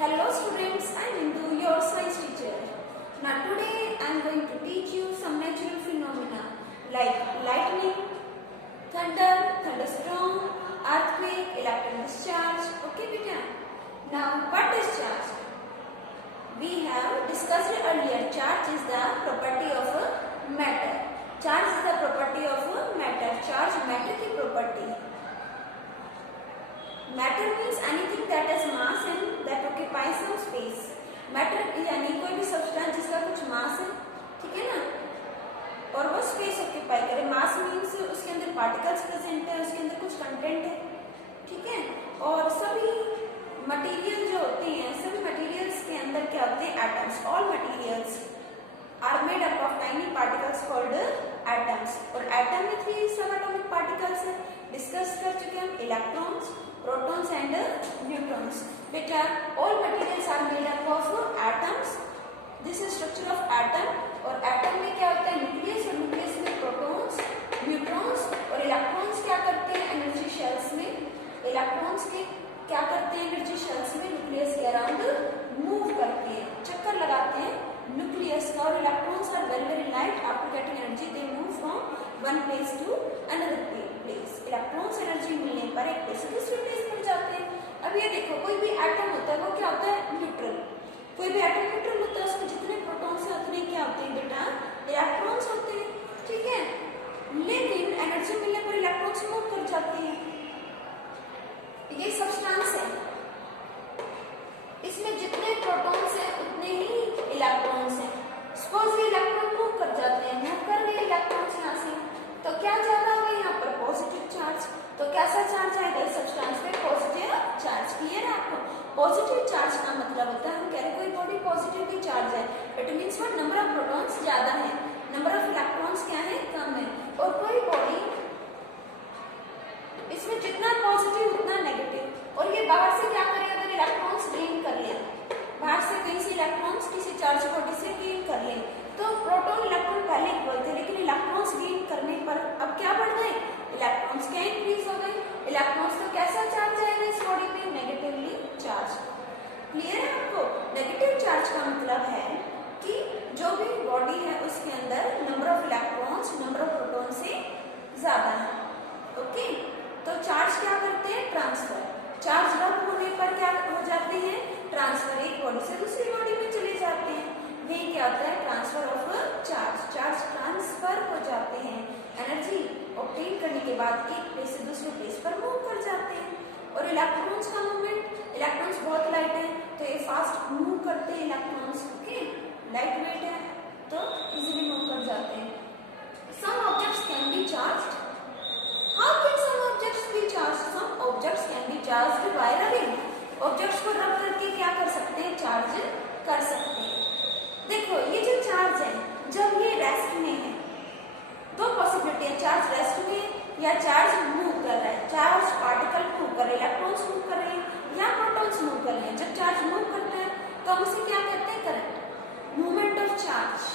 Hello students, I am Indu, your science teacher. Now today I am going to teach you some natural phenomena like lightning, thunder, thunderstorm, earthquake, electric discharge. Okay beta. Now what is charge? We have discussed earlier, charge is the property of matter. Charge is the property of matter. Charge matter की property है. Matter means anything that has mass and that occupies some space. Matter यानी कोई भी substance जिसका कुछ मास है, ठीक है ना, और वो स्पेस ऑक्यूपाई करे. मास मीन्स उसके अंदर पार्टिकल्स प्रेजेंट है, उसके अंदर कुछ कंटेंट है, ठीक है. और सभी मटेरियल जो होते हैं, सभी मटेरियल्स के अंदर क्या होते हैं? Atoms. All materials are made up of tiny particles called atoms. और एटम में 3 सब एटॉमिक पार्टिकल्स है, डिस्कस कर चुके हैं. Electrons, protons and neutrons. Beta, all materials are made up of atoms. This is structure of atom. और atom में क्या होता है? न्यूक्लियस. और न्यूक्लियस में प्रोटॉन्स, न्यूट्रॉन्स और इलेक्ट्रॉन्स क्या करते हैं? एनर्जी शेल्स में. इलेक्ट्रॉन्स के क्या करते हैं? एनर्जी शेल्स में न्यूक्लियस के अराउंड मूव करते हैं, चक्कर लगाते हैं न्यूक्लियस का. और electrons are very very light. After getting energy they move from one place to another place. Electrons energy मिलने पर एक प्लेस से दूसरे प्लेस पर जाते हैं. अब ये देखो, कोई भी एटम होता है वो क्या होता है? न्यूट्रल. कोई भी एटम न्यूट्रल होता है, उसमें जितने प्रोटॉन्स हैं उतने क्या होते हैं बेटा? इलेक्ट्रॉन्स होते हैं, ठीक है. लेकिन एनर्जी मिलने पर इलेक्ट्रॉन्स मूव कर जाते हैं. ये सब्सटेंस है, इसमें जितने प्रोटॉन्स हैं उतने ही इलेक्ट्रॉन्स हैं. सपोज ये इलेक्ट्रॉन मूव कर जाते हैं, मूव कर रहे इलेक्ट्रॉन्स यहाँ से, तो क्या ज्यादा होगा यहाँ पर? Positive charge. तो कैसा चार्ज आएगा इस सब्सटेंस पे? Positive charge. क्लियर है आपको? पॉजिटिव चार्ज का मतलब होता है, हम कह रहे कोई बॉडी पॉजिटिवली चार्ज है, it means what? Number of protons ज्यादा है, नंबर ऑफ इलेक्ट्रॉन्स क्या है? कम है. और कोई बॉडी इसमें जितना पॉजिटिव उतना नेगेटिव. और ये बाहर से क्या करेगा? अगर इलेक्ट्रॉन्स गेन कर लिया, बाहर से कहीं से इलेक्ट्रॉन्स किसी चार्ज बॉडी से गेन कर ले, तो प्रोटॉन इलेक्ट्रॉन पहले इक्वल थे, लेकिन इलेक्ट्रॉन्स गेन करने पर अब क्या बढ़ गए? इलेक्ट्रॉन्स क्या इंक्रीज हो गए? इलेक्ट्रॉन्स का कैसा चार्ज आएगा इस बॉडी पे? Negatively charge. क्लियर है आपको? नेगेटिव चार्ज का मतलब है कि जो भी बॉडी है उसके अंदर number of electrons number of proton से ज्यादा है. ओके, तो चार्ज क्या करते हैं? ट्रांसफर. चार्ज रब होने पर क्या हो जाते हैं? ट्रांसफर. एक बॉडी से दूसरी बॉडी में चले जाते हैं. ये क्या होता है? Transfer of charge. Charge transfer हो जाते हैं, एनर्जी ऑब्टेन करने के बाद एक प्लेस से दूसरे प्लेस पर मूव कर जाते हैं. और इलेक्ट्रॉन्स का मूवमेंट, इलेक्ट्रॉन्स बहुत लाइट है तो ये फास्ट मूव करते हैं इलेक्ट्रॉन्स. ओके, लाइट वेट है तो इजीली मूव कर जाते हैं. Some objects can be charged. How can some objects be charged? Some objects can be charged by rubbing. Objects को रब करके क्या कर सकते हैं? चार्ज कर सकते हैं. देखो, ये जो चार्ज है, जब ये रेस्ट में है, दो पॉसिबिलिटी है, चार्ज रेस्ट में या चार्ज मूव कर रहा है. चार्ज पार्टिकल मूव कर रहे हैं, इलेक्ट्रॉन्स मूव कर रहे हैं या प्रोटॉन्स मूव कर रहे हैं. जब चार्ज मूव करता है तो हम उसे क्या कहते हैं? Current. Movement of charge,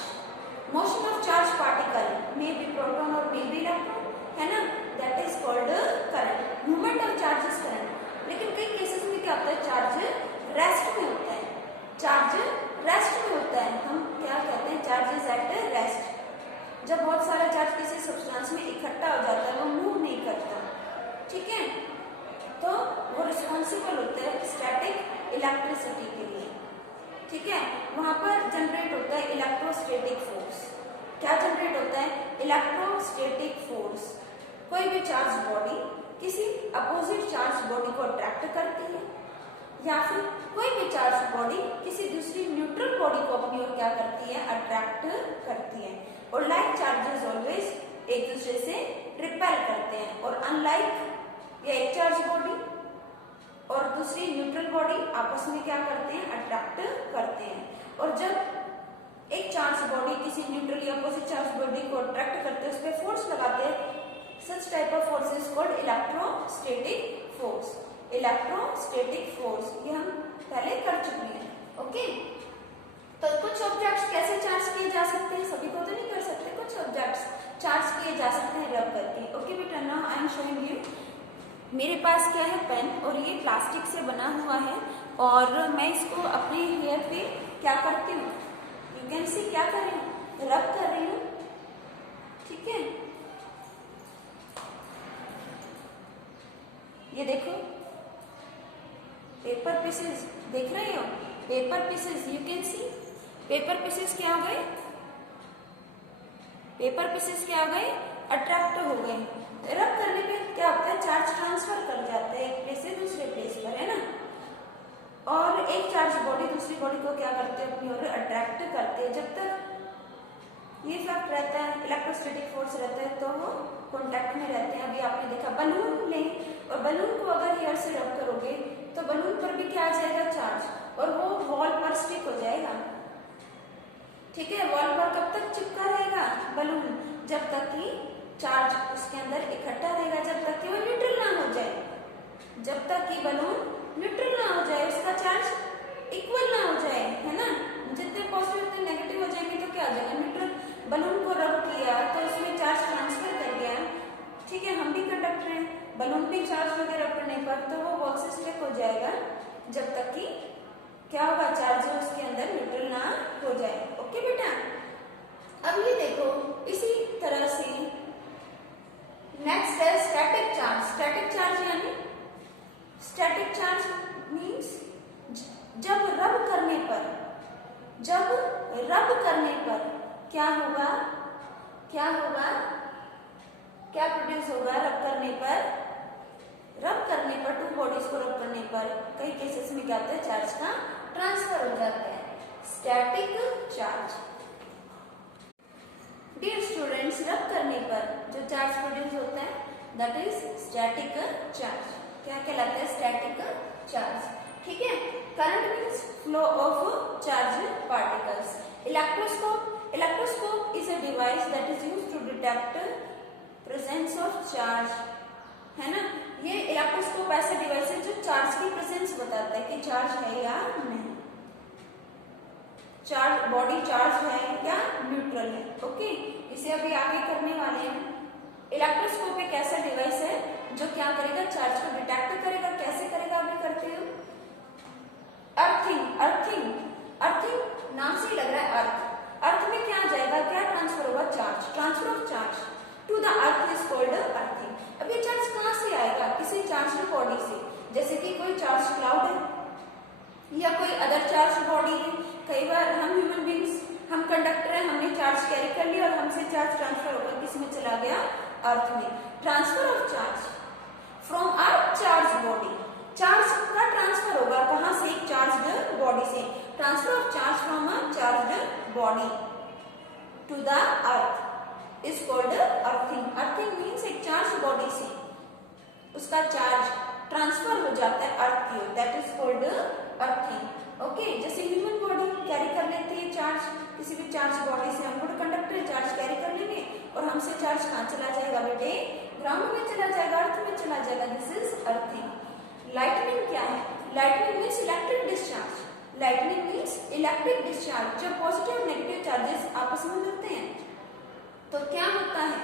motion of charge particle, may be proton और मे बी इलेक्ट्रॉन, है ना, that is called current. Movement of charge is current. लेकिन कई केसेस में क्या होता है? चार्ज रेस्ट में होता है. चार्ज रेस्ट में होता है, हम क्या कहते हैं? Charge is at rest. जब बहुत सारा चार्ज किसी सब्सटेंस में इकट्ठा हो जाता है, वो मूव नहीं करता, ठीक है, तो वो रिस्पॉन्सिबल होता है स्टैटिक इलेक्ट्रिसिटी के लिए, ठीक है. वहां पर जनरेट होता है इलेक्ट्रोस्टैटिक फोर्स. क्या जनरेट होता है? Electrostatic force. कोई भी चार्ज बॉडी किसी अपोजिट चार्ज बॉडी को अट्रैक्ट करती है, या फिर कोई भी चार्ज बॉडी किसी दूसरी न्यूट्रल बॉडी को अपनी ओर क्या करती है? अट्रैक्ट करती है. और लाइक चार्जेस ऑलवेज एक दूसरे से रिपेल करते हैं. और अनलाइक ये एक चार्ज बॉडी और दूसरी न्यूट्रल बॉडी आपस में क्या करते हैं? अट्रैक्ट करते हैं. और जब एक चार्ज बॉडी किसी न्यूट्रल या अपोजिट चार्ज बॉडी को अट्रैक्ट करते हैं, उस पर फोर्स लगाते हैं, such type of force is called electrostatic force. Electrostatic force ये हम पहले कर चुके हैं. ओके, तो कुछ ऑब्जेक्ट्स कैसे चार्ज किए जा सकते हैं? सभी को तो नहीं कर सकते. कुछ ऑब्जेक्ट्स चार्ज किए जा सकते हैं रब करके. ओके बेटा, now I am showing you. मेरे पास क्या है? पेन. और ये प्लास्टिक से बना हुआ है, और मैं इसको अपने हेयर पे क्या करती हूँ, यू कैन सी क्या कर रही हूँ, रब कर रही हूँ। ठीक है, ये देखो पेपर पीसेस देख रहे हो, paper pieces, you can C paper pieces क्या हो गए, पेपर पीसेस क्या हो गए, अट्रैक्ट हो गए। रब करने पे क्या होता है, चार्ज ट्रांसफर कर जाते हैं एक प्लेस से दूसरे प्लेस पर, है ना। और एक चार्ज बॉडी दूसरी बॉडी को क्या करते हैं, अपनी ओर अट्रैक्ट करते हैं। जब तक ये फैक्ट रहता है, इलेक्ट्रोस्टैटिक फोर्स रहता है, तो वो कॉन्टैक्ट में रहते हैं। अभी आपने देखा बलून लें और बलून को अगर हेयर से रब करोगे तो बलून पर भी क्या आ जाएगा, चार्ज, और वो वॉल पर स्टिक हो जाएगा। ठीक है, वॉल पर कब तक चिपका रहेगा बलून, जब तक कि चार्ज उसके अंदर इकट्ठा रहेगा, जब तक कि वो न्यूट्रल ना हो जाए, जब तक कि बलून न्यूट्रल ना हो जाए, उसका चार्ज इक्वल ना हो जाए, है ना। जितने पॉजिटिव उतने नेगेटिव हो जाएंगे तो क्या हो जाएगा, न्यूट्रल। बलून को रब किया तो उसमें चार्ज ट्रांसफर कर गया। ठीक है, हम भी कंडक्टर हैं, बलून भी चार्ज वगैरह करने पर तो वो वॉल से स्टिक हो जाएगा, जब तक कि क्या होगा, चार्ज उसके अंदर न्यूट्रल ना हो जाए। ओके बेटा, अब ये देखो इसी तरह से नेक्स्ट है स्टैटिक चार्ज। स्टैटिक चार्ज यानी, स्टैटिक चार्ज मींस जब रब करने पर, जब रब करने पर क्या होगा, क्या होगा, क्या प्रोड्यूस होगा रब करने पर, रब करने पर टू बॉडीज को रब करने पर कई केसेस में क्या होता है, चार्ज का ट्रांसफर हो जाता है, स्टैटिक चार्ज। डियर स्टूडेंट्स, रब करने पर जो चार्ज प्रोड्यूस होता है दैट इज स्टैटिक चार्ज। क्या कहलाता है, स्टैटिक चार्ज। ठीक है, current means flow of charge particles. Electroscope, electroscope is a device that is used to detect presence of charge, है ना। ये इलेक्ट्रोस्कोप ऐसा डिवाइस है जो चार्ज की प्रेजेंस बताता है कि चार्ज है या नहीं, चार्ज बॉडी चार्ज है या न्यूट्रल है। ओके, इसे अभी आगे करने वाले हैं। इलेक्ट्रोस्कोप एक ऐसा डिवाइस है जो क्या करेगा, चार्ज को डिटेक्ट करेगा। कैसे करेगा, अभी करते हो। अर्थिंग, अर्थिंग, अर्थिंग नाम से ही लग रहा है अर्थ। अर्थ में क्या जाएगा, क्या ट्रांसफर होगा, charge, transfer of charge to the earth is called earthing. अब ये चार्ज कहां से आएगा, किसी चार्ज बॉडी से, जैसे कि कोई चार्ज क्लाउड है या कोई अदर चार्ज बॉडी है। कई बार हम ह्यूमन बींग्स, हम कंडक्टर है, हमने चार्ज कैरी कर लिया और हमसे चार्ज ट्रांसफर होकर किस में चला गया, अर्थ में। Transfer of charge from earth charge body, charge का ट्रांसफर होगा कहां से, एक चार्ज बॉडी से। Transfer of charge from a charge body to the earth is called earthing. Earthing means एक चार्ज बॉडी से उसका चार्ज ट्रांसफर हो जाता है अर्थ की ओर, that is called earthing. Okay, जैसे ह्यूमन बॉडी कैरी कर लेती है चार्ज, किसी भी चार्ज बॉडी से हम गुड कंडक्टर चार्ज कैरी कर लेंगे और हमसे चार्ज कहाँ चला जाएगा बेटे, ग्राउंड में चला जाएगा, अर्थ में चला जाएगा, दिस इज अर्थिंग। लाइटनिंग क्या है, lightning means electric discharge. Lightning means electric discharge. जब पॉजिटिव और नेगेटिव चार्जेस आपस में मिलते हैं तो क्या होता है,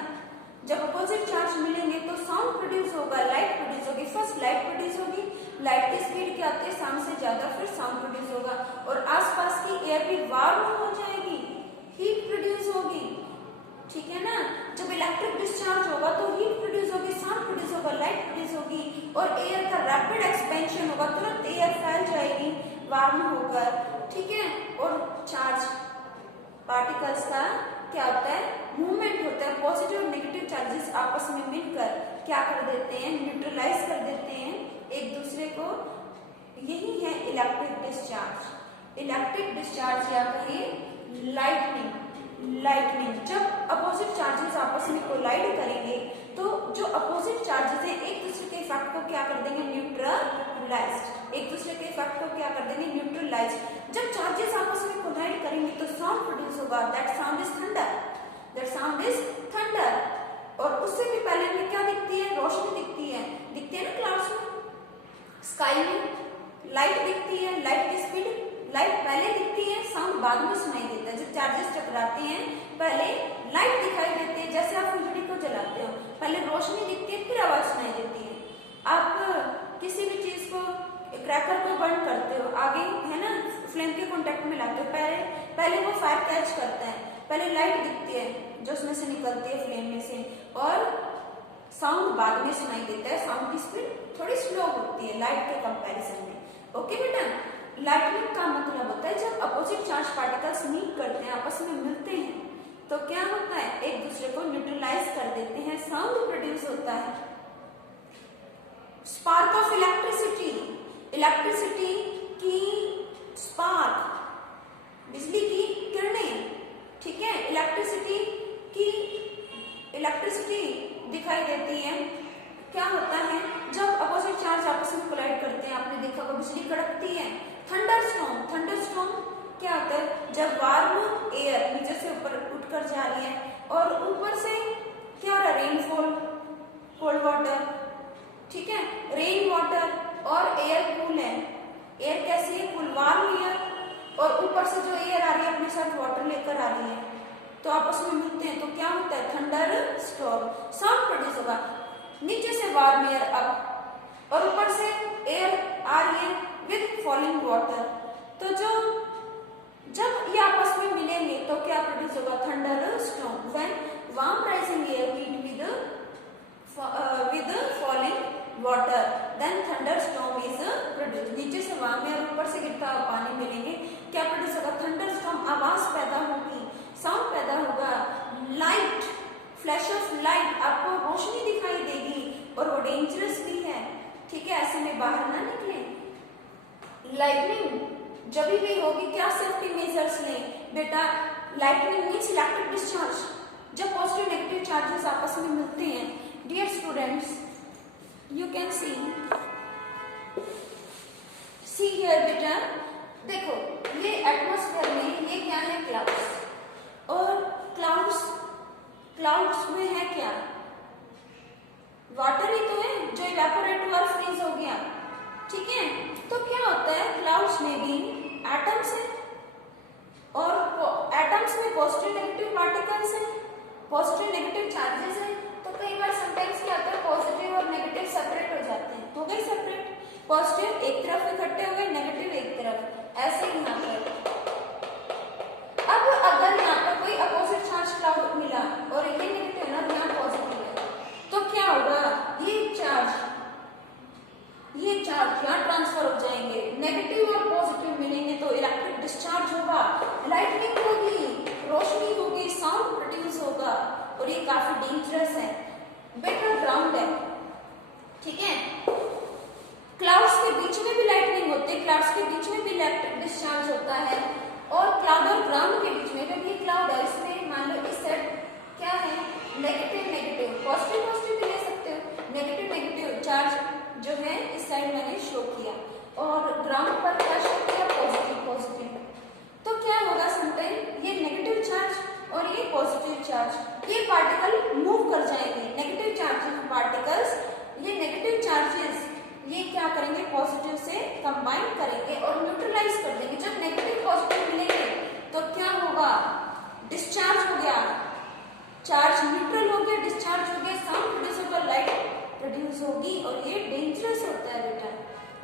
जब अपोजिट चार्ज मिलेंगे तो साउंड प्रोड्यूस होगा, लाइट प्रोड्यूस होगी। फर्स्ट लाइट प्रोड्यूस होगी, लाइट की स्पीड क्या होती है, साउंड से ज्यादा, फिर साउंड प्रोड्यूस होगा और आसपास की एयर भी वार्म हो जाएगी, हीट प्रोड्यूस होगी। ठीक है ना, जब इलेक्ट्रिक डिस्चार्ज होगा तो हीट प्रोड्यूस होगी, साउंड प्रोड्यूस होगा, लाइट प्रोड्यूस होगी और एयर का रैपिड एक्सपेंशन होगा, तुरंत एयर फैल जाएगी वार्म होकर। ठीक है, और चार्ज पार्टिकल्स का क्या होता है, मूवमेंट होता है। पॉजिटिव और नेगेटिव चार्जेस आपस में मिलकर क्या कर देते हैं, न्यूट्रलाइज कर देते हैं एक दूसरे को। यही है इलेक्ट्रिक डिस्चार्ज। इलेक्ट्रिक डिस्चार्ज या कहिए लाइटनिंग। लाइटनिंग, जब अपोजिट चार्जेस आपस में कोलाइड करेंगे तो जो अपोजिट चार्जेस हैं एक दूसरे के इफेक्ट को क्या कर देंगे, न्यूट्रलाइज्ड। एक दूसरे के इफेक्ट को क्या कर देंगे, न्यूट्रलाइज्ड। जब चार्जेस आपस में कोलाइड करेंगे तो साउंड प्रोड्यूस होगा, that sound is thunder, that sound is thunder. और उससे भी पहले हमें क्या दिखती है, रोशनी दिखती है ना क्लाउड्स में, स्काई में लाइट दिखती है, लाइट की स्पीड, लाइट पहले दिखती है, साउंड बाद में सुनाई देता है। जब चार्जेस टकराते हैं पहले लाइट दिखाई देती है, जैसे आप फुलझड़ी को जलाते हो, पहले रोशनी दिखती है फिर आवाज सुनाई देती है। आप किसी भी चीज को, क्रैकर को बर्न करते हो, फ्लेम के कांटेक्ट में लाते हो, पहले वो फायर कैच करता है, पहले लाइट दिखती है जो उसमें से निकलती है फ्लेम में से, और साउंड बाद में सुनाई देता है। साउंड की स्पीड थोड़ी स्लो होती है लाइट के कंपैरिजन में। ओके बेटा, लाइटनिंग का मतलब होता है जब अपोजिट चार्ज पार्टिकल्स मीट करते हैं, आपस में मिलते हैं, तो क्या होता है, एक दूसरे को न्यूट्रलाइज कर देते हैं, साउंड प्रोड्यूस होता है। स्पार्क ऑफ इलेक्ट्रिसिटी, इलेक्ट्रिसिटी की स्पार्क, बिजली की किरणें, ठीक है, इलेक्ट्रिसिटी दिखाई देती है। क्या होता है जब अपोजिट चार्ज आपस में कोलाइड करते हैं, आपने देखा होगा बिजली कड़कती है। थंडरस्टॉर्म, थंडरस्टॉर्म क्या होता है, जब वार्म एयर नीचे से ऊपर उठकर जा रही है और ऊपर से क्या हो रहा है, रेनफॉल, कोल्ड वाटर, ठीक है, रेन वाटर, और एयर कूल है, एयर कैसी है, कूल, वार्म एयर, और ऊपर से जो एयर आ रही है अपने साथ वाटर लेकर आ रही है, तो आपस में मिलते हैं, तो क्या होता है, थंडर स्टॉर्म, साउंड प्रोड्यूस होगा। नीचे से वार्म एयर अप और ऊपर से एयर आ रही है विद फॉलिंग वाटर, तो जब ये आपस में मिलेंगे तो क्या प्रोड्यूस होगा, thunder storm. When warm rising air meet with falling water, then thunder storm is produce. नीचे से वार्म एयर, ऊपर से गिरता हुआ पानी मिलेंगे, क्या प्रोड्यूस होगा, थंडर स्टॉर्म, आवाज पैदा होगी, साउंड पैदा होगा, लाइट, फ्लैश ऑफ लाइट, आपको रोशनी दिखाई देगी, और वो डेंजरस भी है, ठीक है, ऐसे में बाहर ना निकले। लाइटनिंग जब भी होगी, क्या सेफ्टी मेजर्स लें बेटा, लाइटनिंग मीन्स इलेक्ट्रिक डिस्चार्ज, जब पॉजिटिव नेगेटिव चार्जेस आपस में मिलते हैं। Dear students, you can see here बेटा, देखो ये एटमॉस्फेयर में ये क्या है, क्लाउड्स, और क्लाउड्स में है क्या, वाटर ही तो है जो इवेपोरेट हुआ, फ्रीज हो गया, ठीक है। तो क्या होता है, क्लाउड्स में भी एटम्स है, और एटम्स में पॉजिटिव नेगेटिव पार्टिकल्स हैं, पॉजिटिव नेगेटिव चार्जेस हैं, तो कई बार समटाइम्स क्या होता है, पॉजिटिव और नेगेटिव सेपरेट हो जाते हैं, हो गए सेपरेट, पॉजिटिव एक तरफ इकट्ठे हो गए, नेगेटिव एक तरफ, ऐसे ही यहाँ पर। अब अगर यहाँ पर कोई अपोजिट चार्ज क्लाउड मिला और ये नेगेटिव है ना, तो यहाँ पॉजिटिव है, तो क्या होगा, ये चार्ज यहाँ ट्रांसफर हो जाएंगे, नेगेटिव और पॉजिटिव मिलेंगे तो इलेक्ट्रिक डिस्चार्ज होगा, लाइटनिंग होगी, रोशनी होगी, साउंड प्रोड्यूस होगा, और ये काफी डेंजरस है बेटा। ग्राउंड है, ठीक है, क्लाउड्स के बीच में भी लाइटनिंग होती है, क्लाउड्स के बीच में भी इलेक्ट्रिक डिस्चार्ज होता है, और क्लाउड और ग्राउंड के बीच में, क्योंकि क्लाउड है, इसमें मान लो इस साइड क्या है, नेगेटिव नेगेटिव, पॉजिटिव पॉजिटिव भी ले सकते हो, नेगेटिव नेगेटिव चार्ज जो है इस साइड मैंने शो किया, और ग्राउंड पर क्या शो किया, पॉजिटिव पॉजिटिव। तो क्या होगा, समटाइम ये नेगेटिव चार्ज और ये पॉजिटिव चार्ज, ये पार्टिकल मूव कर जाएंगे, नेगेटिव चार्ज पार्टिकल्स, ये नेगेटिव चार्जेस ये क्या करेंगे, पॉजिटिव से कंबाइन करेंगे और न्यूट्रलाइज कर देंगे। जब नेगेटिव पॉजिटिव मिलेंगे तो क्या होगा, डिस्चार्ज हो गया, चार्ज न्यूट्रल हो गया, डिस्चार्ज हो गया, साउंड प्रोड्यूस होगा, लाइट प्रोड्यूस होगी, और ये डेंजरस होता है बेटा।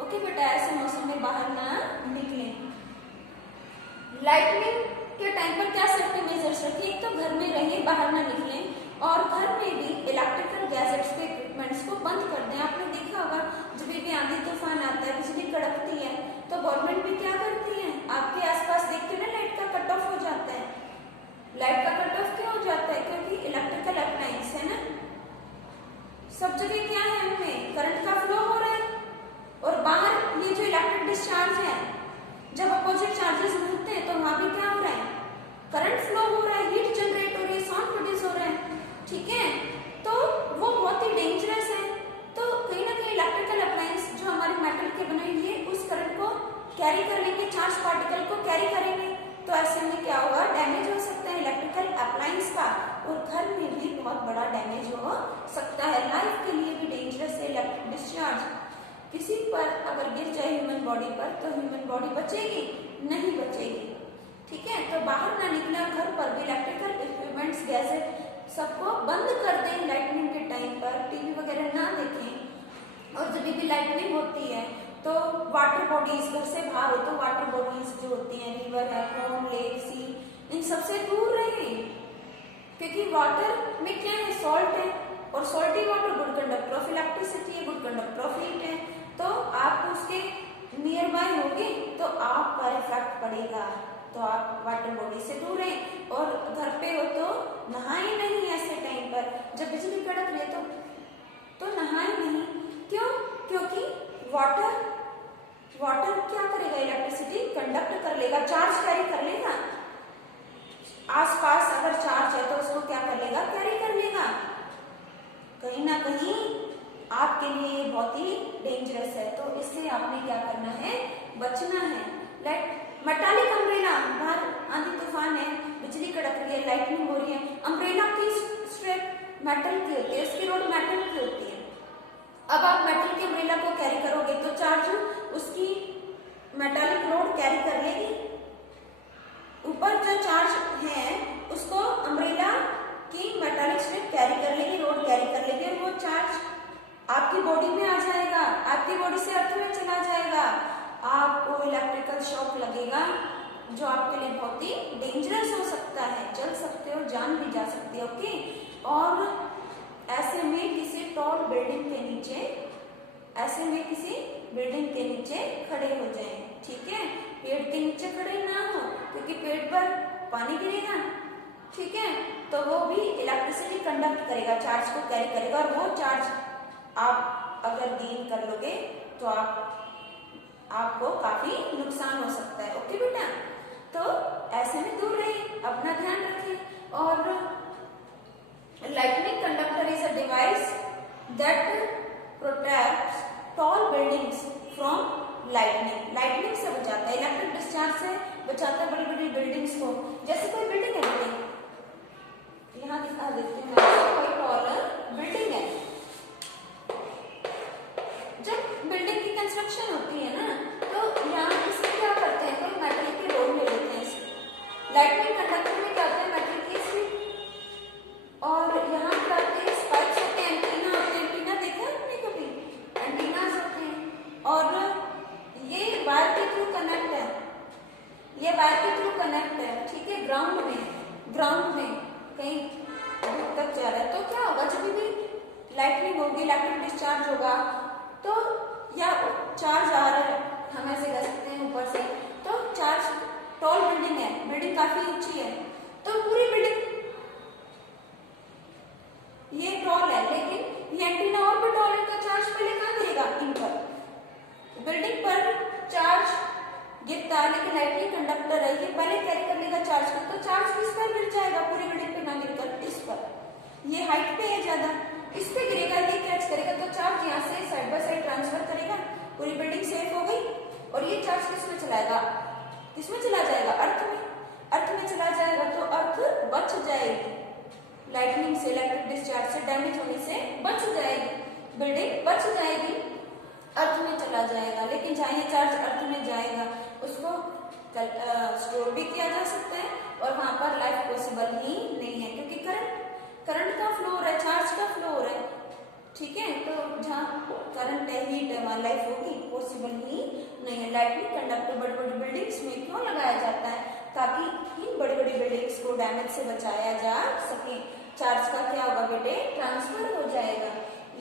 ओके बेटा, ऐसे मौसम में बाहर ना निकलें। लाइटनिंग के टाइम पर क्या सेफ्टी मेजर्स रखिए, एक तो घर में रहिए, बाहर ना निकलें, और घर में भी इलेक्ट्रिकल गैजेट्स के इक्विपमेंट्स को बंद कर दें। आपने देखा होगा जब भी आंधी तूफान आता है, बिजली कड़कती है, तो गवर्नमेंट भी क्या करती है, आपके आसपास देखते ना लाइट का कट ऑफ हो जाता है। लाइट का कट ऑफ क्यों हो जाता है, क्योंकि इलेक्ट्रिकल अप्लायंस है ना, सब जगह क्या है, उनमें करंट का फ्लो हो रहा है, और बाहर ये जो इलेक्ट्रिक डिस्चार्ज है, जब अपोजिट चार्जेस मिलते हैं तो वहां भी क्या हो रहा है, करंट फ्लो हो रहा है, हीट जनरेट हो रही है, साउंड प्रोड्यूस हो रहा है, ठीक है, तो वो बहुत ही डेंजरस है। तो कहीं ना कहीं इलेक्ट्रिकल अप्लायंस जो हमारे मेटल के बने हुए उस करंट को कैरी कर लेंगे, चार्ज पार्टिकल को कैरी करेंगे, तो ऐसे में क्या होगा, डैमेज हो सकता है इलेक्ट्रिकल अप्लायंस का, और घर में भी बहुत बड़ा डैमेज हो सकता है, लाइफ के लिए भी डेंजरस है इलेक्ट्रिक डिस्चार्ज। किसी पर अगर गिर जाए ह्यूमन बॉडी पर, तो ह्यूमन बॉडी बचेगी नहीं बचेगी, ठीक है। तो बाहर ना निकला, घर पर भी इलेक्ट्रिकल इक्विपमेंट्स गैजेट सबको बंद कर दें लाइटनिंग के टाइम पर, टीवी वगैरह ना देखें, और जब भी लाइटनिंग होती है तो वाटर बॉडीज, घर से बाहर हो तो वाटर बॉडीज जो होती हैं, रिवर है, पॉन्ड, लेक, सी, इन सबसे दूर रहें, क्योंकि वाटर में क्या है, सॉल्ट है, और salty water good conductor of electricity है, गुड कंडक्टर ऑफ हीट है। तो आप उसके नियर बाय होगे तो आप पर इफेक्ट पड़ेगा, तो आप वाटर बॉडी से दूर रहें। और घर पे हो तो नहाए नहीं ऐसे टाइम पर, जब बिजली कड़क रही है तो नहाए नहीं। क्यों? क्योंकि वाटर क्या करेगा, इलेक्ट्रिसिटी कंडक्ट कर लेगा, चार्ज कैरी कर लेगा। आसपास अगर चार्ज है तो उसको क्या कर लेगा, कैरी कर लेगा। कहीं ना कहीं आपके लिए ये बहुत ही डेंजरस है, तो इससे आपने क्या करना है, बचना है। मेटालिक अम्ब्रेला, बाहर आंधी तूफान है, बिजली कड़क रही है, लाइटनिंग हो रही है, अम्ब्रेला की स्ट्रिप मेटल की होती है, उसकी रोड मेटल की होती है। अब आप मेटल की अम्ब्रेला को कैरी करोगे तो चार्ज उसकी मेटालिक रोड कैरी कर लेगी। ऊपर जो चार्ज है उसको अम्ब्रेला की मेटालिक स्ट्रिप कैरी कर लेगी, रोड कैरी कर लेगी, और वो चार्ज आपकी बॉडी में आ जाएगा, आपकी बॉडी से अर्थ में चला जाएगा। आपको इलेक्ट्रिकल शॉक लगेगा जो आपके लिए बहुत ही डेंजरस हो सकता है, जल सकते हो, जान भी जा सकती है। ओके, और ऐसे में किसी टॉल बिल्डिंग के नीचे, ऐसे में किसी बिल्डिंग के नीचे खड़े हो जाएं, ठीक है, पेड़ के नीचे खड़े ना हो, क्योंकि पेड़ पर पानी गिरेगा, ठीक है, तो वो भी इलेक्ट्रिसिटी कंडक्ट करेगा, चार्ज को कैरी करेगा, और वो चार्ज आप अगर गेन कर लोगे तो आपको काफी नुकसान हो सकता है। ओके बेटा, तो ऐसे में दूर रहिए, अपना ध्यान रखिए। और lightning conductor is a device that protects tall buildings from lightning से बचाता है, इलेक्ट्रिक डिस्चार्ज से बचाता है बड़ी बड़ी बिल्डिंग्स को। जैसे कोई बिल्डिंग है बेटे, यहाँ दिखा देती हूँ मैं, कोई टॉल बिल्डिंग है, जब बिल्डिंग की कंस्ट्रक्शन होती है ना, तो यहाँ इसमें क्या करते हैं, कोई मेटल की रोड ले लेते हैं इसमें। लाइटनिंग कंडक्टर में क्या होता है, मेटल की स्ट्रिप, और यहाँ क्या होते हैं, स्पाइक्स होते हैं, एंटीना होते हैं, एंटीना देखा आपने कभी, एंटीनास होते हैं, और ये वायर के थ्रू कनेक्ट है, ये वायर के थ्रू कनेक्ट है, ठीक है, ग्राउंड में कहीं दूर तक जा रहा है। तो क्या होगा, जब भी लाइटनिंग होगी, इलेक्ट्रिक डिस्चार्ज होगा, तो या चार्ज आ रहा है, हम ऐसे कह सकते हैं ऊपर से, तो चार्ज, टॉल बिल्डिंग है, बिल्डिंग काफी ऊंची है, तो पूरी बिल्डिंग ये टॉल है, लेकिन ये एंटीना और भी टॉल है, तो चार्ज पहले कहाँ गिरेगा, इन पर, बिल्डिंग पर चार्ज गिरता है, लेकिन लाइटनिंग कंडक्टर है, ये पहले कैरी कर लेगा चार्ज को, तो चार्ज किस पर गिर जाएगा, पूरी बिल्डिंग पे ना गिरकर इस पर, ये हाइट पे है ज्यादा, इस पे गिरेगा, ये कैच करेगा, तो चार्ज यहाँ से साइड बाय साइड ट्रांसफर करेगा, पूरी बिल्डिंग सेफ हो गई। और ये चार्ज किसमें चलाएगा, किसमें चला जाएगा, अर्थ में चला जाएगा, तो अर्थ बच जाएगी, लाइटनिंग से, इलेक्ट्रिक डिस्चार्ज से, डैमेज होने से बच जाएगी, बिल्डिंग बच जाएगी, अर्थ में चला जाएगा। लेकिन जहाँ ये चार्ज अर्थ में जाएगा उसको स्टोर भी किया जा सकता है, और वहां पर लाइफ पॉसिबल ही नहीं है, क्योंकि करंट का फ्लो हो रहा है, चार्ज का फ्लो हो रहा है, ठीक है, तो जहाँ करंट है, हीट है, वहां लाइफ होगी पॉसिबल ही नहीं है। लाइटनिंग कंडक्टर बड़ी बड़ी बिल्डिंग्स में क्यों लगाया जाता है, ताकि इन बड़ी बड़ी बिल्डिंग्स को डैमेज से बचाया जा सके। चार्ज का क्या होगा बेटे, ट्रांसफर हो जाएगा।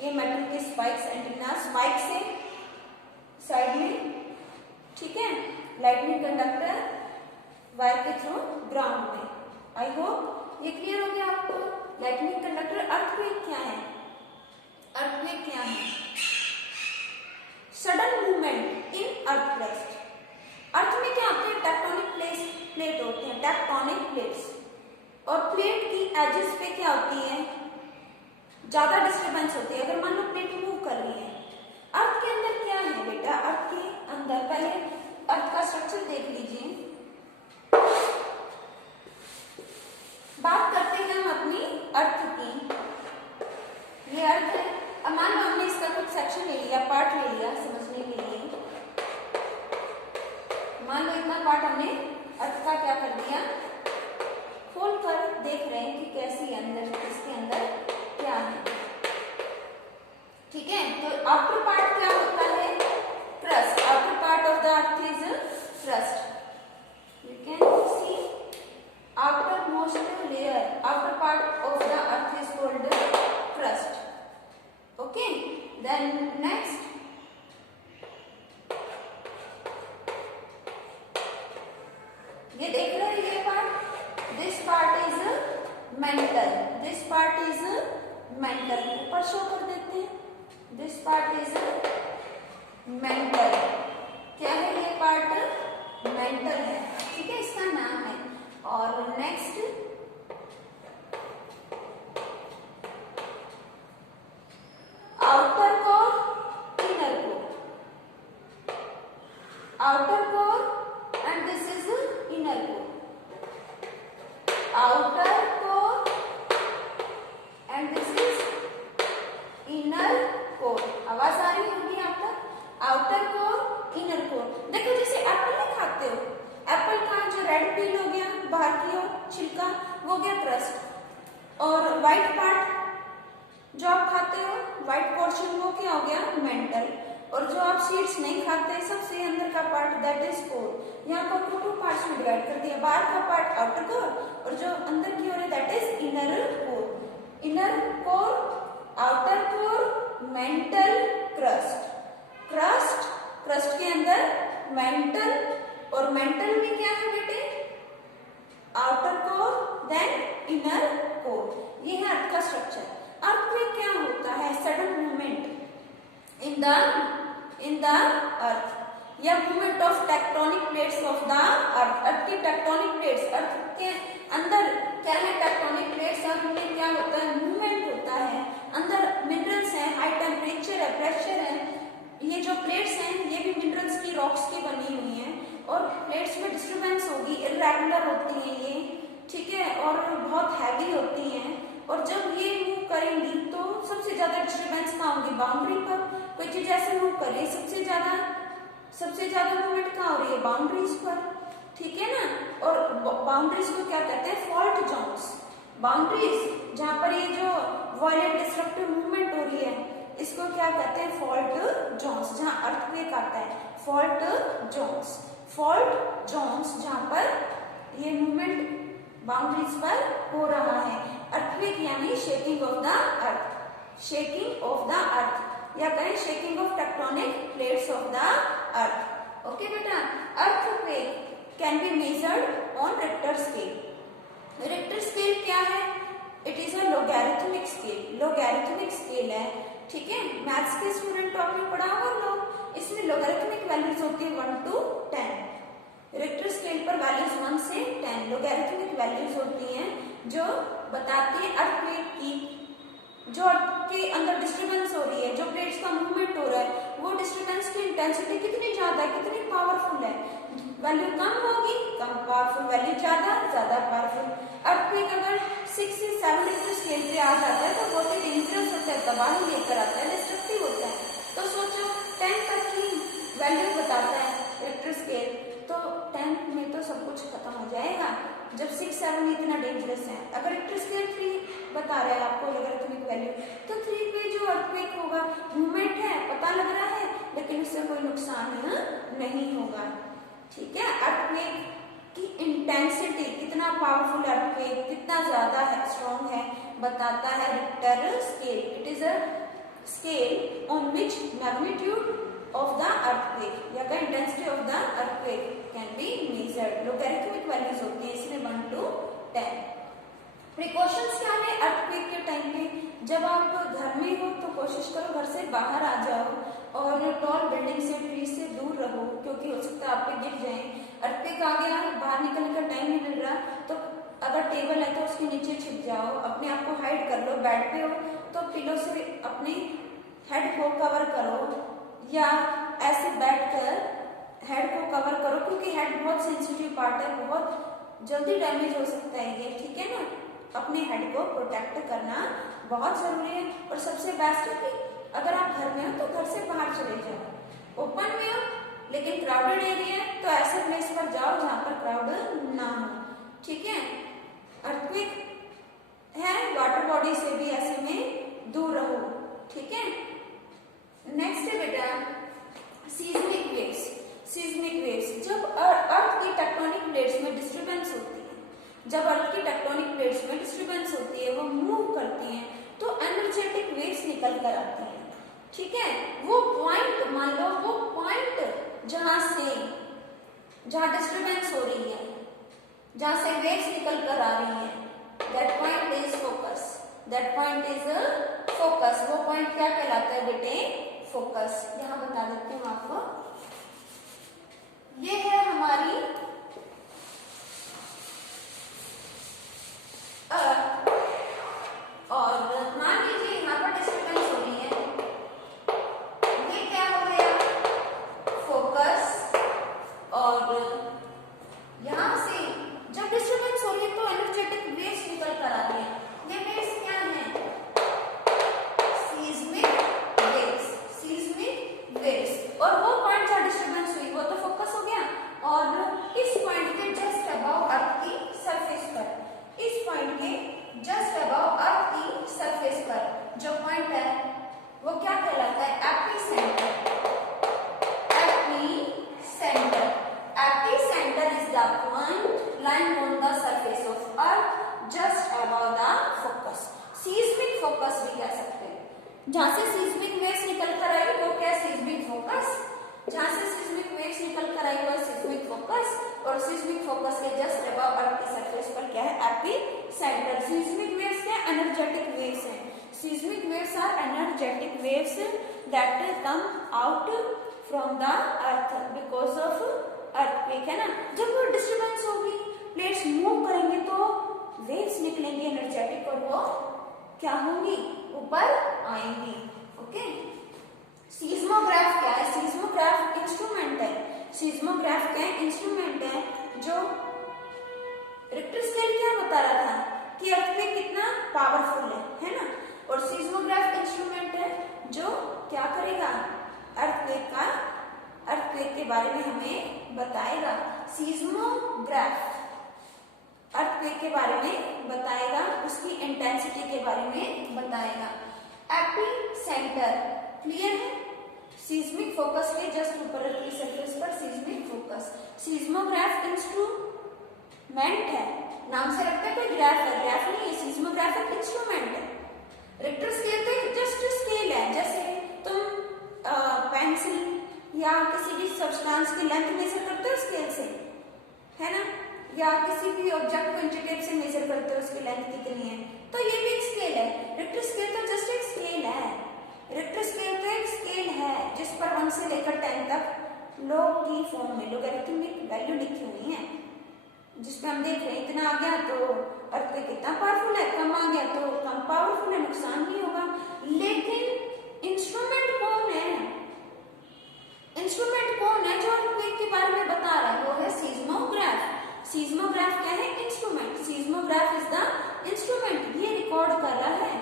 ये मेटल के स्पाइक्स, एंटीना स्पाइक से साइड में, ठीक है, लाइटनिंग कंडक्टर वायर के थ्रू ग्राउंड में। आई होप ये क्लियर हो गया आपको। लाइटनिंग कंडक्टर, अर्थक्वेक क्या है, अर्थक्वेक क्या है, sudden movement in earth crust. Earth में क्या होते हैं, टेक्टोनिक प्लेट होते हैं, टेक्टोनिक प्लेट्स, और प्लेट की एजेस पे क्या होती है, ज्यादा डिस्टर्बेंस होती है। अगर मान लो प्लेट मूव कर रही है, अर्थ के अंदर क्या है बेटा, अर्थ के अंदर पहले अर्थ का स्ट्रक्चर देख लीजिए। बात करते हैं हम अपनी अर्थ की, ये अर्थ है। अब मान लो हमने इसका कुछ सेक्शन ले लिया, पार्ट ले लिया समझने के लिए। मान लो इतना पार्ट हमने अर्थ का क्या कर दिया, खोल कर देख रहे हैं कि कैसी अंदर, इसके अंदर क्या है, ठीक है। तो आफ्टर पार्ट क्या होता है, crust, after part of the earth is crust. Mental, this part is mental, ऊपर शो कर देते हैं, दिस पार्ट इज मेंटल, क्या है ये पार्ट, मेंटल है, ठीक है, इसका नाम है। और next outer core, inner core, outer core and this is inner core, outer core and this is inner core. आवाज आ रही होगी आप तक, आउटर कोर इनर कोर। देखो जैसे एप्पल नहीं खाते हो, एप्पल का जो रेड पील हो गया बाहर की ओर छिलका, वो गया क्रस्ट, और व्हाइट पार्ट जो आप खाते हो, व्हाइट पोर्शन, वो क्या हो गया, मेंटल। और जो आप सीड्स नहीं खाते, सबसे अंदर का पार्ट दैट इज कोर। यहाँ को टू पार्ट्स में डिवाइड कर दिया, बाहर का पार्ट आउटर कोर और जो अंदर की ओर है that is inner core. Inner core, outer core, mantle, crust, crust, crust के अंदर मेंटल, और मेंटल में क्या है बेटे, outer core then inner core. ये है अर्थ का स्ट्रक्चर। अर्थ में क्या होता है, sudden movement in the earth या movement of tectonic plates of the earth. Earth की टेक्टोनिक प्लेट्स, अर्थ के अंदर क्या है, टेक्टोनिक प्लेट्स, अर्थ में क्या होता है, मूवमेंट होता है, अंदर मिनरल्स हैं, हाई टेम्परेचर है, प्रेशर है। ये जो प्लेट्स हैं ये भी मिनरल्स की, रॉक्स की बनी हुई हैं, और प्लेट्स में डिस्टर्बेंस होगी, इर्रेगुलर होती हैं ये, ठीक है, और बहुत हैवी होती हैं। और जब ये मूव करेंगी तो सबसे ज्यादा डिस्टर्बेंस कहाँ होगी, बाउंड्री पर। कोई चीज ऐसे मूव कर रही है, सबसे ज्यादा मूवमेंट कहाँ हो रही है, बाउंड्रीज पर, ठीक है ना। और बाउंड्रीज को क्या कहते हैं, फॉल्ट जोन्स। बाउंड्रीज जहाँ पर ये जो वायलेंट डिस्ट्रक्टिव मूवमेंट हो रही है, इसको क्या कहते हैं, फॉल्ट जोन्स। जहाँ अर्थक्वेक आता है, फॉल्ट जोन्स, फॉल्ट जोन्स, जहाँ पर ये मूवमेंट बाउंड्रीज पर हो रहा है। अर्थक्वेक यानी shaking of the earth, shaking of the earth, या कहें shaking of tectonic plates of the earth. Okay बेटा, earthquake can be measured on Richter scale. Richter scale क्या है, it is a logarithmic scale, logarithmic scale है, ठीक है। Maths के student आपने पढ़ा होगा लोग, इसमें लोगैरिथमिक वैल्यूज होती है 1 to 10। रिक्टर स्केल पर वैल्यूज 1 से 10 लोगैरिथमिक वैल्यूज होती हैं, जो बताती है अर्थक्वेक की, जो अर्थ के अंदर डिस्टर्बेंस हो रही है, जो प्लेट्स का मूवमेंट हो रहा है, वो डिस्टर्बेंस की इंटेंसिटी कितनी ज्यादा है, कितनी पावरफुल है। वैल्यू कम होगी, कम पावरफुल, वैल्यू ज्यादा पावरफुल। अर्थक्वेक अगर 6 से 7 रिक्टर स्केल पे आ जाता है तो बहुत ही डेंजरस होता है, तबाही लेकर आता है, डिस्ट्रक्टिव होता है। तो सोचो 10 तक की वैल्यू बताता है रिक्टर स्केल, तो 10 में तो सब कुछ खत्म हो जाएगा, जब 6, 7 इतना डेंजरस है। अगर रिक्टर स्केल 3 बता रहा है आपको लोगैरिथमिक वैल्यू, तो 3 पे जो अर्थक्वेक होगा, मूवमेंट है, पता लग रहा है, लेकिन उससे कोई नुकसान नहीं होगा, ठीक है। अर्थक्वेक की इंटेंसिटी, कितना पावरफुल अर्थक्वेक, कितना ज्यादा है, स्ट्रॉन्ग है, बताता है Richter scale. It is a scale on which magnitude of the earthquake या का intensity of the earthquake can be measured। Logarithmic values होती है इसमें 1 to 10। प्रिकॉशंस क्या है अर्थक्वेक के टाइम पे, जब आप घर में हो तो कोशिश करो घर से बाहर आ जाओ और टॉल बिल्डिंग से, ट्री से दूर रहो, क्योंकि हो सकता है आप पे गिर जाए। अर्थक्वेक आ गया, बाहर निकलने का टाइम नहीं मिल रहा, तो अगर टेबल है तो उसके नीचे छिप जाओ, अपने आप को हाइड कर लो। बेड पे हो तो पिलो से अपने हेड को कवर करो, या ऐसे बैठकर हेड को कवर करो, क्योंकि हेड बहुत सेंसिटिव पार्ट है, बहुत जल्दी डैमेज हो सकता है ये, ठीक है ना। अपने हेड को प्रोटेक्ट करना बहुत जरूरी है। और सबसे बेस्ट है कि अगर आप घर में हो तो घर से बाहर चले जाओ, ओपन में हो लेकिन क्राउडेड एरिया है तो ऐसे प्लेस पर जाओ जहाँ पर क्राउड ना हो, ठीक है। अर्थक्वेक है, वाटर बॉडी से भी ऐसे में दूर रहो, ठीक है। नेक्स्ट है बेटा सीस्मिक वेव्स। सीस्मिक वेव्स जब अर्थ की टेक्टोनिक प्लेट्स में डिस्टर्बेंस होती है, जब अर्थ की टेक्टोनिक प्लेट्स में डिस्टर्बेंस होती है, वो मूव करती हैं, तो एनर्जेटिक वेव्स निकल कर आती हैं, ठीक है। वो पॉइंट मान लो, वो पॉइंट जहां डिस्टर्बेंस हो रही है, जहां से वेव्स निकल कर आ रही है, that point is focus, that point is focus. वो पॉइंट क्या कहलाता है बेटे? फोकस। यहाँ बता देती हूँ आपको, ये है हमारी अर्थ, और मान लीजिए यहाँ पर डिस्टर्बेंस हो रही है, ये क्या हो गया? फोकस। और यहाँ से जब डिस्टर्बेंस हो रही है तो एनर्जेटिक वेव्स निकल कर आ रही है। ये वेव्स क्या है? Seismic waves, seismic waves. और वो पॉइंट जहाँ डिस्टर्बेंस हुई वो तो फोकस हो गया, और इस पॉइंट के जस्ट अबव अर्थ की सरफेस पर, इस पॉइंट के जस्ट अबव अर्थ की सरफेस पर जो पॉइंट है वो क्या कहलाता है? Epicentre. Epicentre, epicentre is the point lying on the surface of earth just above the focus. Seismic focus भी कह सकते हैं। जहां से सीस्मिक वेव्स निकल कर आई वो क्या? Seismic focus. जहां से सीस्मिक वेव्स निकल कर आई वो सीस्मिक फोकस, और सीस्मिक फोकस के जस्ट अबव अर्थ की सरफेस पर क्या है? एपिसेंटर। सीस्मिक वेव्स क्या? एनर्जेटिक वेव्स हैं। Seismic waves are energetic waves that come out from the earth because of earthquake, है ना। जब वो डिस्टर्बेंस होगी, प्लेट्स मूव करेंगे तो वेव्स निकलेंगी एनर्जेटिक, और वो क्या होंगी? ऊपर आएंगी। ओके। सीस्मोग्राफ क्या है? सीस्मोग्राफ इंस्ट्रूमेंट है। सीस्मोग्राफ क्या है? इंस्ट्रूमेंट है जो रिक्टर स्केल क्या बता रहा था कि अर्थक्वेक कितना पावरफुल है ना। और सीस्मोग्राफ इंस्ट्रूमेंट है जो क्या करेगा? अर्थक्वेक के बारे में हमें बताएगा। सीस्मोग्राफ अर्थक्वेक के बारे में बताएगा, उसकी इंटेंसिटी के बारे में बताएगा। एपिसेंटर क्लियर है? सीस्मिक फोकस के जस्ट ऊपर की सरफेस पर सीस्मिक फोकस। सीस्मोग्राफ इंस्ट्रूमेंट है, नाम से लगता है कोई ग्राफ है, ग्राफ नहीं है। सीस्मोग्राफ एक इंस्ट्रूमेंट है। रिक्टर स्केल तो जस्ट स्केल है, जैसे तुम पेंसिल या किसी भी सब्सटेंस की लेंथ मेजर करते हो स्केल से, है ना, या किसी भी ऑब्जेक्ट को इंची टेप से मेजर करते हो उसकी लेंथ कितनी है, तो ये भी एक स्केल है। रिक्टर स्केल तो जस्ट एक स्केल है। रिक्टर स्केल तो एक स्केल है जिस पर 1 से लेकर 10 तक लॉग की फॉर्म में लॉगरिथमिक वैल्यू लिखी हुई है, जिसपे हम देख रहे हैं इतना आ गया तो अर्थक्वेक कितना पावरफुल है, कम आ गया तो कम पावरफुल है, नुकसान नहीं होगा। लेकिन इंस्ट्रूमेंट कौन है? इंस्ट्रूमेंट कौन है जो अर्थक्वेक के बारे में बता रहा है? वो है सीस्मोग्राफ। सीस्मोग्राफ क्या है? Instrument. Seismograph is the instrument. ये रिकॉर्ड कर रहा है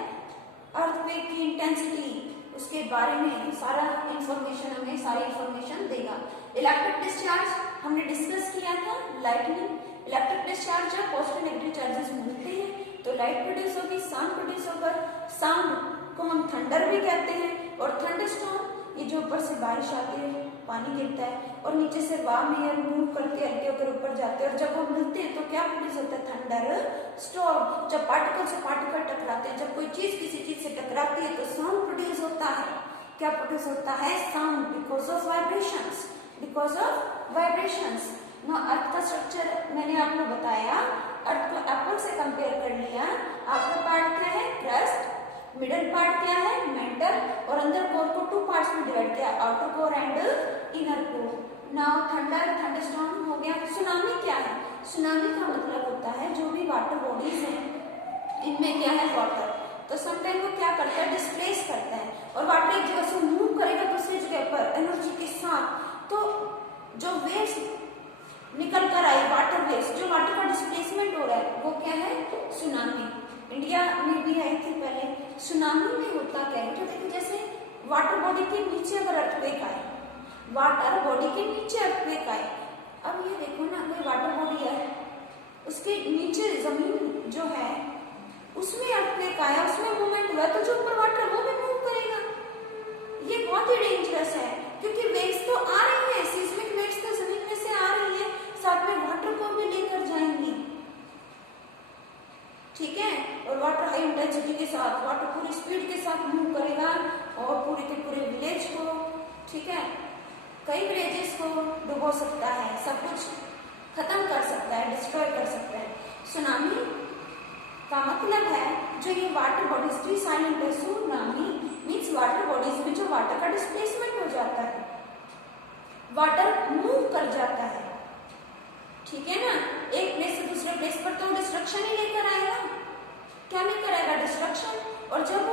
अर्थक्वेक की इंटेंसिटी, उसके बारे में सारा इंफॉर्मेशन, हमें सारी इंफॉर्मेशन देगा। इलेक्ट्रिक डिस्चार्ज हमने डिस्कस किया था। लाइटनिंग, इलेक्ट्रिक डिस्चार्ज जब पॉजिटिव नेगेटिव चार्जेस मिलते हैं तो लाइट प्रोड्यूस होगी, साउंड प्रोड्यूस होगा। साउंड को हम थंडर भी कहते हैं। और थंडरस्टॉर्म, ये जो ऊपर से बारिश आती है, पानी गिरता है और नीचे से वार्म एयर मूव करके हल्के होकर ऊपर जाते हैं, और जब वो मिलते हैं तो क्या प्रोड्यूस होता है? Thunder storm. जब पार्टिकल से पार्टिकल टकराते हैं, जब कोई चीज किसी चीज से टकराती है तो साउंड प्रोड्यूस होता है। क्या प्रोड्यूस होता है? Sound, because of vibrations, because of vibrations. ना अर्थ का स्ट्रक्चर मैंने आपको बताया, अर्थ को एप्पल से कंपेयर कर लिया। आउटर पार्ट क्या है? क्रस्ट। मिडल पार्ट क्या है? मेंटल। और अंदर कोर को 2 पार्ट्स में डिवाइड किया, outer core and inner core. Now thunder, thunderstorm हो गया। सुनामी क्या है? सुनामी का मतलब होता है जो भी वाटर बॉडीज हैं इनमें क्या है? वाटर। तो समटाइम वो क्या करता है? डिस्प्लेस करता है, और वाटर एक जगह से मूव करेगा दूसरी जगह पर एनर्जी के साथ, तो जो वेव्स निकल कर आई, वाटर वेव्स, जो वाटर का डिस्प्लेसमेंट हो रहा है वो क्या है? सुनामी। इंडिया में भी आई थी पहले। सुनामी में होता क्या है? तो देखिए, जैसे वाटर बॉडी के नीचे अगर अर्थक्वेक आए, वाटर बॉडी के नीचे अर्थक्वेक आए, अब ये देखो ना, कोई वाटर बॉडी है, उसके नीचे जमीन जो है उसमें अर्थक्वेक आया, उसमें मूवमेंट हुआ, तो जो ऊपर वाटर वो भी मूव करेगा। ये बहुत ही डेंजरस है, क्योंकि वेव्स तो आ रही है, सीस्मिक वेव्स तो जमीन में से आ रही है, साथ में वाटर को भी लेकर जाएंगी, ठीक है। और वाटर हाई इंटेंसिटी के साथ, वाटर पूरी स्पीड के साथ मूव करेगा और पूरे के पूरे विलेज को, ठीक है, कई विलेजेस को डुबो सकता है, सब कुछ खत्म कर सकता है, डिस्ट्रॉय कर सकता है। सुनामी का मतलब है जो ये वाटर बॉडीज थी साइलेंट है, सुनामी मीन्स वाटर बॉडीज में जो वाटर का डिस्प्लेसमेंट हो जाता है, वाटर मूव कर जाता है, ठीक है ना, एक प्लेस से दूसरे प्लेस पर, तो डिस्ट्रक्शन ही लेकर आएगा, क्या लेकर आएगा, डिस्ट्रक्शन। और जब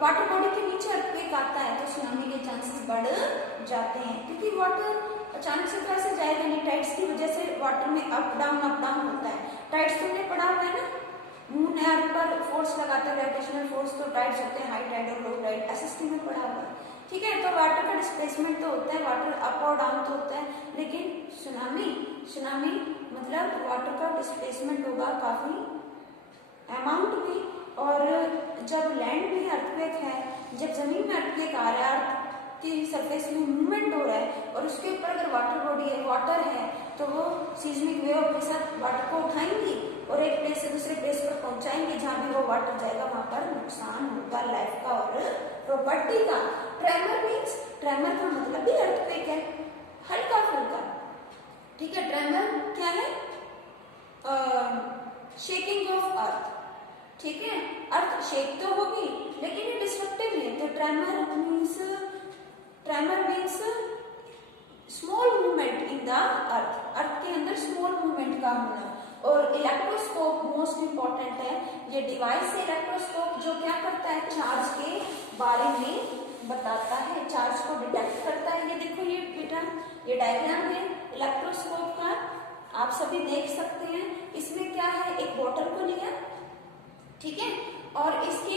वाटर बॉडी के नीचे अर्थक्वेक आता है तो सुनामी के चांसेस बढ़ जाते हैं, क्योंकि वाटर अचानक से कैसे जाएगा नहीं, टाइड्स की वजह से वाटर में अप डाउन होता है। टाइड्स तुमने पढ़ा हुआ है ना, मून अर्थ पर फोर्स लगाता है ग्रेविटेशनल फोर्स, तो टाइड्स होते हैं हाई टाइड और लो टाइड, एसएसटी में पढ़ा हुआ है, ठीक है। तो वाटर का डिस्प्लेसमेंट तो होता है, वाटर अप और डाउन तो होता है, लेकिन सुनामी मतलब वाटर का डिस्प्लेसमेंट होगा काफी अमाउंट में। और जब लैंड में अर्थक्वेक है, जब जमीन में अर्थक्वेक आ रहा है, अर्थ की सरफेस में मूवमेंट हो रहा है और उसके ऊपर अगर वाटर बॉडी है, वाटर है, तो वो सीज्मिक वेव के साथ वाटर को उठाएंगी और एक प्लेस से दूसरे प्लेस पर पहुंचाएंगे, जहां भी वो वाटर जाएगा वहां पर नुकसान होगा लाइफ का और प्रॉपर्टी का। ट्रेमर मीन्स, ट्रेमर का मतलब भी अर्थक्वेक है, हल्का फुल्का, ठीक है। ट्रेमर क्या है, शेकिंग ऑफ अर्थ, ठीक है। अर्थ शेक तो होगी लेकिन ये डिस्ट्रक्टिव है, तो tremor means small movement in the earth, earth के अंदर स्मॉल मूवमेंट का होना। और इलेक्ट्रोस्कोप मोस्ट इंपॉर्टेंट है, ये डिवाइस है इलेक्ट्रोस्कोप, जो क्या करता है, चार्ज के बारे में बताता है, चार्ज को डिटेक्ट करता है। ये देखो ये बेटा, ये डायग्राम है इलेक्ट्रोस्कोप का, आप सभी देख सकते हैं। इसमें क्या है, एक बॉटल को लिया, ठीक है, और इसके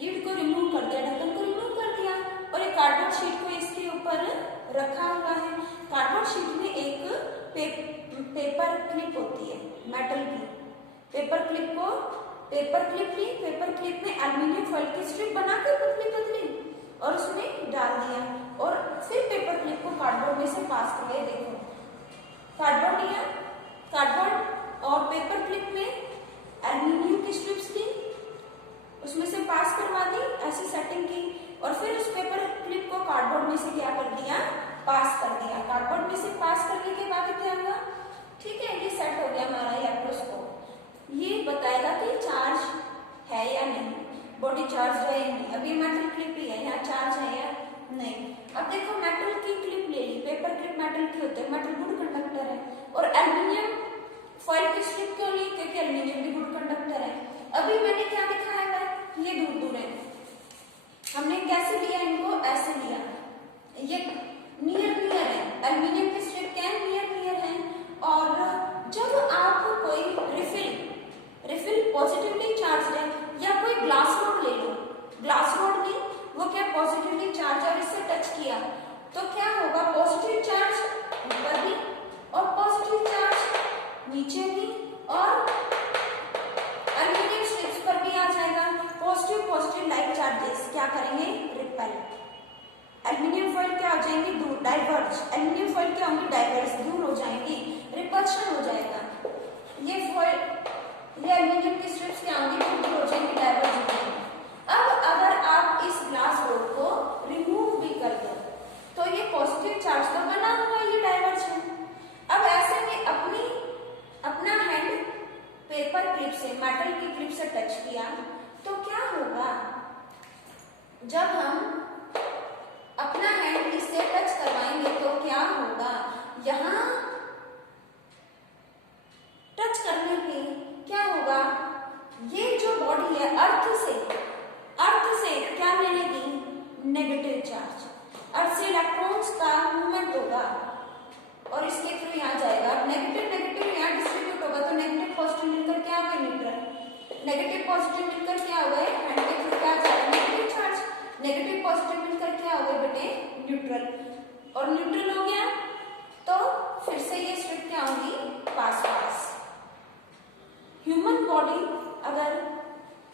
लिड को रिमूव कर दिया, ढक्कन को रिमूव कर दिया, और एक कार्डबोर्ड शीट को इसके ऊपर रखा हुआ है। कार्डबोर्ड शीट में एक पेपर क्लिप होती है, मेटल की पेपर क्लिप ली, पेपर क्लिप में एल्युमिनियम फॉइल की स्ट्रिप बनाकर पतली पतली और उसमें डाल दिया, और फिर पेपर क्लिप को कार्डबोर्ड में से पास कर दिया। देखो कार्डबोर्ड लिया, कार्डबोर्ड और पेपर क्लिप में एल्युमिनियम की स्ट्रिप्स ली, उसमें से पास करवा दी, ऐसी सेटिंग की, और फिर उस पेपर क्लिप को कार्डबोर्ड में से क्या कर दिया, पास कर दिया। कार्डबोर्ड में से पास करने के बाद क्या हुआ, ठीक है, ये सेट हो गया हमारा इलेक्ट्रोस्कोप। ये बताएगा कि चार्ज है या नहीं, बॉडी चार्ज है या नहीं। अब ये मेटल क्लिप ही है, यहाँ चार्ज है या नहीं। अब देखो मेटल की क्लिप ले ली, पेपर क्लिप मेटल की होती है, मेटल गुड कंडक्टर है, और एल्युमिनियम फॉइल की स्ट्रिप क्यों ली, क्योंकि एल्युमिनियम भी गुड कंडक्टर है। अभी मैंने क्या दिखाया है, ये दूर दूर है, हमने कैसे लिया इनको, ऐसे लिया, ये नियर है, एल्युमिनियम की स्ट्रिप क्या है, नियर है। और जब आप कोई रिफिल पॉजिटिवली चार्ज है, या कोई ग्लास रोड ले लो, ग्लास रोड ली, वो क्या पॉजिटिवली चार्ज और इससे टच किया तो क्या होगा, पॉजिटिव चार्ज ऊपर भी और पॉजिटिव चार्ज नीचे भी, और एल्युमिनियम स्ट्रिप्स पर भी आ जाएगा। पॉजिटिव लाइक चार्जेस क्या करेंगे, रिपेल। एल्युमिनियम फॉइल क्या हो जाएंगे, दूर, डाइवर्ज। एल्युमिनियम फॉइल क्या होंगे, डाइवर्ज, दूर हो जाएंगी, रिपल्शन हो जाएगा। ये एल्युमिनियम की स्ट्रिप्स क्या होंगी, दूर हो जाएंगी, डाइवर्ज हो जाएंगी। अब अगर आप इस ग्लास रोड को रिमूव भी कर दो तो ये पॉजिटिव चार्ज तो बना हुआ, ये डाइवर्ज है। अब ऐसे में अपना हैंड पेपर क्लिप से, मेटल की क्लिप से टच किया तो क्या होगा, जब हम अपना हैंड इससे टच करवाएंगे तो क्या होगा, यहाँ टच करने पे क्या होगा, ये जो बॉडी है अर्थ से क्या मिलेगी, नेगेटिव चार्ज। अर्थ से इलेक्ट्रॉन्स का मूवमेंट होगा और इसके थ्रू यहाँ जाएगा। नेगेटिव यहाँ डिस्ट्रीब्यूट होगा तो नेगेटिव पॉजिटिव मिलकर क्या होगा, न्यूट्रल। नेगेटिव पॉजिटिव मिलकर क्या हुआ है, हैंड के थ्रू क्या जाएगा, नेगेटिव चार्ज। नेगेटिव पॉजिटिव मिलकर क्या हो गए बेटे, न्यूट्रल, और न्यूट्रल हो गया तो फिर से ये स्ट्रिप क्या होगी, पास। ह्यूमन बॉडी अगर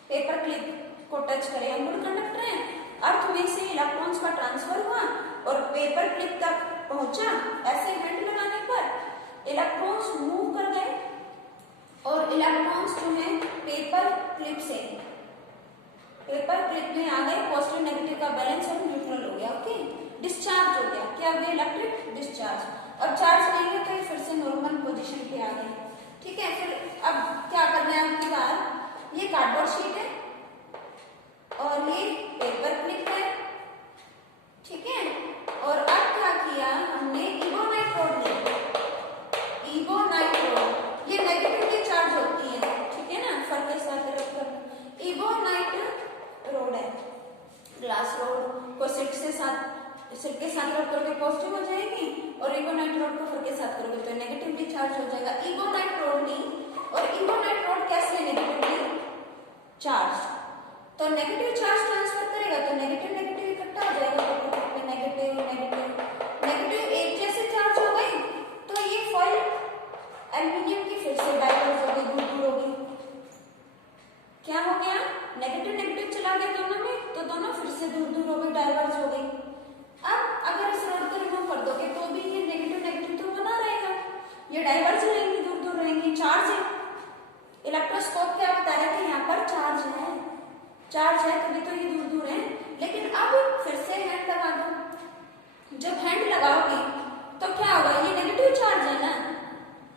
पेपर क्लिप को टच करे, हम गुड कंडक्टर हैं, अर्थ में से इलेक्ट्रॉन्स का ट्रांसफर हुआ और पेपर क्लिप तक पहुंचा, ऐसे हैंड लगाने पर इलेक्ट्रॉन्स मूव कर गए और इलेक्ट्रॉन्स जो है पेपर क्लिप में आ गए, पॉजिटिव नेगेटिव का बैलेंस और न्यूट्रल हो गया, ओके, डिस्चार्ज हो गया, क्या हो गया, इलेक्ट्रिक डिस्चार्ज। अब चार्ज नहीं है तो ये फिर से नॉर्मल पोजीशन पे आ गए, ठीक है। फिर अब क्या करना है, आपकी बार ये कार्ड कार्डबोर्ड शीट है और ये पेपर क्लिप है, ठीक है। और अब क्या किया हमने, इबोनाइट रोड लिया। इबोनाइट रोड ये नेगेटिवली चार्ज होती है, ठीक है ना, फल के साथ रखकर। इबोनाइट रोड है, ग्लास रोड को सिल्क के साथ रख करके पॉजिटिव हो जाएगी और इबोनाइट रोड को फल के साथ करोगे तो नेगेटिवली चार्ज हो जाएगा। इबोनाइट रोड नहीं, और इबोनाइट रोड कैसे है नेगेटिवली चार्ज, तो नेगेटिव चार्ज ट्रांसफर करेगा तो नेगेटिव नेगेटिव इकट्ठा हो जाएगा, तो नेगेटिव नेगेटिव नेगेटिव एक जैसे चार्ज हो गई तो ये फॉइल एल्यूमिनियम की फिर से डाइवर्ज हो गई, दूर दूर हो गई। क्या हो गया, नेगेटिव नेगेटिव चला गया दोनों में, तो दोनों फिर से दूर दूर हो गई, डाइवर्ज हो गई। अब अगर इस रोड को रिमूव कर दोगे तो भी ये नेगेटिव नेगेटिव तो बना रहेगा, ये डाइवर्ज रहेंगी, दूर दूर रहेंगी, चार्ज है। इलेक्ट्रोस्कोप क्या बता रहा है कि यहाँ पर चार्ज है, चार्ज है तभी तो ये दूर दूर है। लेकिन अब फिर से हैंड लगा दो, जब हैंड लगाओगे तो क्या होगा, ये नेगेटिव चार्ज है ना,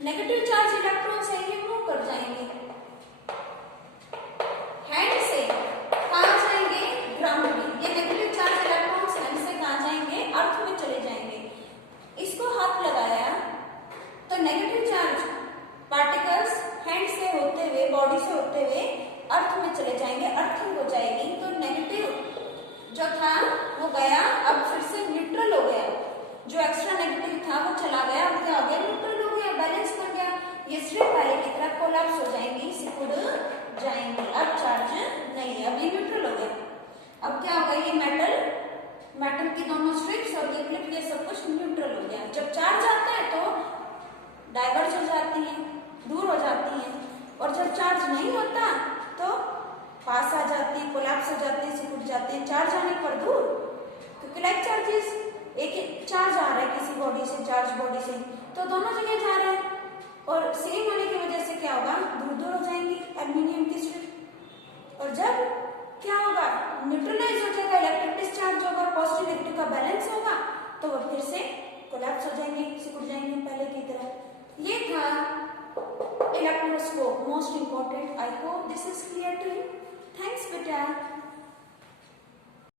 नेगेटिव चार्ज इलेक्ट्रॉन से ये मूव कर जाएंगे, हैंड से कहाँ जाएंगे, ग्राउंड में। ये नेगेटिव चार्ज इलेक्ट्रॉन्स हैंड से कहाँ जाएंगे, अर्थ में चले जाएंगे। इसको हाथ लगाया तो नेगेटिव चार्ज पार्टिकल्स हैंड से होते हुए, बॉडी से होते हुए अर्थ में चले जाएंगे, अर्थिंग हो जाएगी। तो नेगेटिव जो था वो गया, अब फिर से न्यूट्रल हो गया, जो एक्स्ट्रा नेगेटिव था वो चला गया, अब क्या हो गया, न्यूट्रल हो गया, बैलेंस बन गया। ये सिर्फ पहले की तरह कोलैप्स हो जाएंगी, सिकुड़ जाएंगी, अब चार्ज नहीं है, अब ये न्यूट्रल हो गया। अब क्या होगा, ये मेटल की दोनों स्ट्रिप्स और ये क्लिप ये सब कुछ न्यूट्रल हो गया। जब चार्ज आता है तो डाइवर्ज हो जाती है, दूर हो जाती है, और जब चार्ज नहीं होता तो पास आ जाती है, कोलैप्स हो जाती है, सिकुड़ जाती है। चार्ज आने पर दूर, क्योंकि लाइक चार्जेस, एक चार्ज आ रहा है किसी बॉडी से, चार्ज बॉडी से, तो दोनों जगह जा रहे हैं, और सेम होने की वजह से क्या होगा, दूर दूर हो जाएंगी एल्यूमिनियम की स्ट्रिप। और जब क्या होगा, न्यूट्रलाइज हो जाएगा, इलेक्ट्रिक डिस्चार्ज होगा, पॉजिटिव नेगेटिव का बैलेंस होगा, तो वो फिर से कोलैप्स हो जाएंगे, सिकुड़ जाएंगे पहले की तरह। ये था electroscope, most important. I hope this is clear to you. Thanks beta.